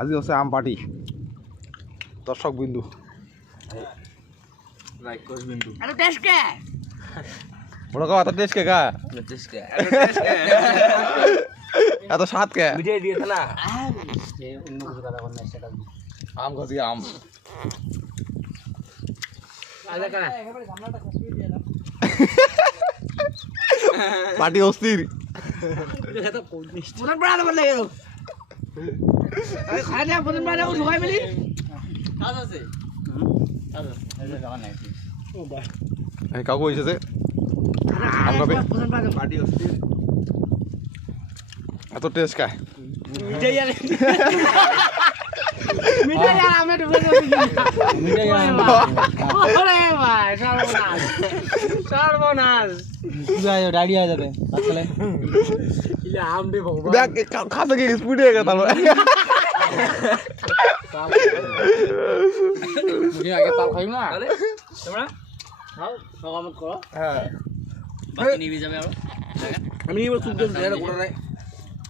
আজি হচ্ছে আম পার্টি দর্শক বিন্দু বড় কা এত টেস্ট কে কা এত স্বাদ কে মিঠাই দিয়েছে না আম খাচ্ছি আম পার্টি অস্থির কাকু এসেছে আম খাবে পার্টি অস্থির এত টেস্ট খায় দাঁড়িয়ে যাবে খাতে গিয়ে স্পিড হয়ে গেল আমি এবার